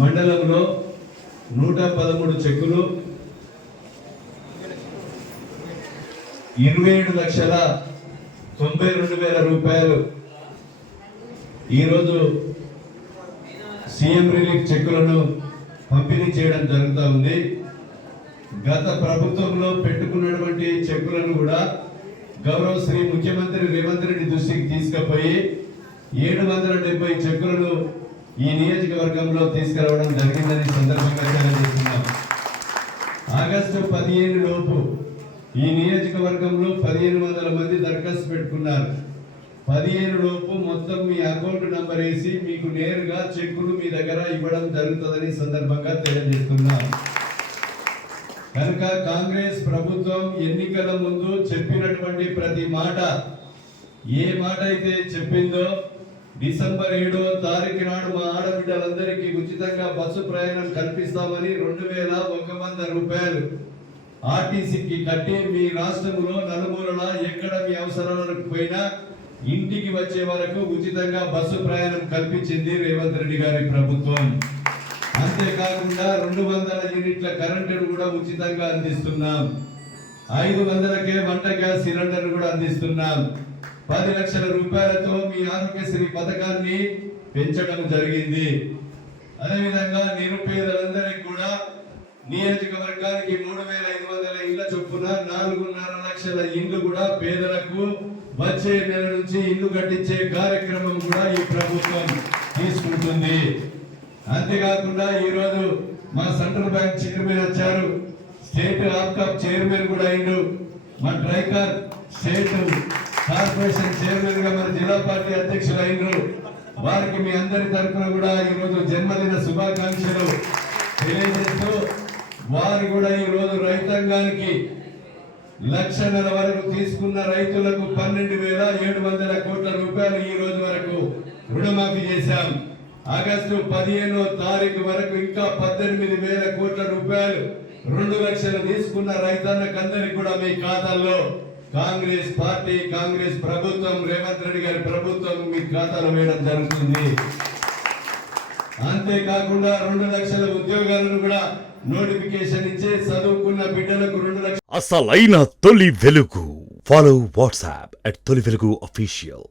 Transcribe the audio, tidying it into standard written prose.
మండలంలో 113 చెక్కులు 27,92,000 రూపాయలు ఈరోజు సీఎం రిలీఫ్ చెక్కులను పంపిణీ చేయడం జరుగుతూ ఉంది. గత ప్రభుత్వంలో పెట్టుకున్నటువంటి చెక్కులను కూడా గౌరవ శ్రీ ముఖ్యమంత్రి రేవంత్ రెడ్డి దృష్టికి తీసుకుపోయి 770 చెక్కులను ఈ నియోజకవర్గంలో తీసుకురావడం జరిగిందని సందర్భంగా తెలియజేస్తున్నాం. ఆగస్టు 15 లోపు ఈ నియోజకవర్గంలో 1500 మంది దరఖాస్తు పెట్టుకున్నారు. 15 లోపు మొత్తం మీ అకౌంట్ నంబర్ వేసి మీకు నేరుగా చెక్కులు మీ దగ్గర ఇవ్వడం జరుగుతుందని సందర్భంగా తెలియజేస్తున్నాం. కనుక కాంగ్రెస్ ప్రభుత్వం ఎన్నికల ముందు చెప్పినటువంటి ప్రతి మాట, ఏ మాట అయితే చెప్పిందో డిసెంబర్ 7వ తారీఖు నాడు మా ఆడబిడ్డలందరికీ ఉచితంగా బస్సు ప్రయాణం కల్పిస్తామని 2,100 రూపాయలు ఆర్టీసీకి కట్టి మీ రాష్ట్రంలో నలుమూలలా ఎక్కడ మీ అవసరాలకు పోయినా ఇంటికి వచ్చే వరకు ఉచితంగా బస్సు ప్రయాణం కల్పించింది రేవంత్ రెడ్డి గారి ప్రభుత్వం. అంతేకాకుండా 200 యూనిట్ల కరెంటును కూడా ఉచితంగా అందిస్తున్నాం. 500కే వంట గ్యాస్ సిలిండర్ కూడా అందిస్తున్నాం. 10 లక్షల రూపాయలతో మీ ఆరోగ్యశ్రీ పథకాన్ని పెంచడం జరిగింది. అదేవిధంగా నిరుపేదలందరికీ కూడా నియోజకవర్గానికి 3,500 ఇళ్ల చొప్పున 4.5 లక్షల ఇండ్లు కూడా పేదలకు వచ్చే నెల నుంచి ఇల్లు కట్టించే కార్యక్రమం కూడా ఈ ప్రభుత్వం తీసుకుంటుంది. అంతేకాకుండా ఈరోజు మా సెంట్రల్ బ్యాంక్ చైర్మన్ వచ్చారు, స్టేట్ ఆప్కాప్ చైర్మన్ కూడా అయిండు, మా ట్రైకార్ స్టేట్ కార్పొరేషన్ చైర్మన్ గా మన జిల్లా పార్టీ అధ్యక్షులు అయినరు. వారికి మీ అందరి తరఫున కూడా ఈరోజు జన్మదిన శుభాకాంక్షలు తెలియజేస్తూ, వారు కూడా ఈరోజు రైతాంగానికి 1,00,000 వరకు తీసుకున్న రైతులకు 12,700 కోట్ల రూపాయలు ఈ రోజు వరకు రుణమాఫీ చేశాం. ఆగస్టు 15వ తారీఖు వరకు ఇంకా 18,000 కోట్ల రూపాయలు 2 లక్షలు తీసుకున్న రైతాంగందరికీ కూడా మీ ఖాతాల్లో కాంగ్రెస్ పార్టీ, కాంగ్రెస్ ప్రభుత్వం, రేవంత్ రెడ్డి గారి ప్రభుత్వం మీ ఖాతాలో వేయడం జరుగుతుంది. అంతేకాకుండా 2 లక్షల ఉద్యోగాలను కూడా నోటిఫికేషన్ ఇచ్చే చదువుకున్న బిడ్డలకు 2 లక్షలు. అసలైన తొలి వెలుగు. ఫాలో వాట్సాప్ @తొలి వెలుగు official.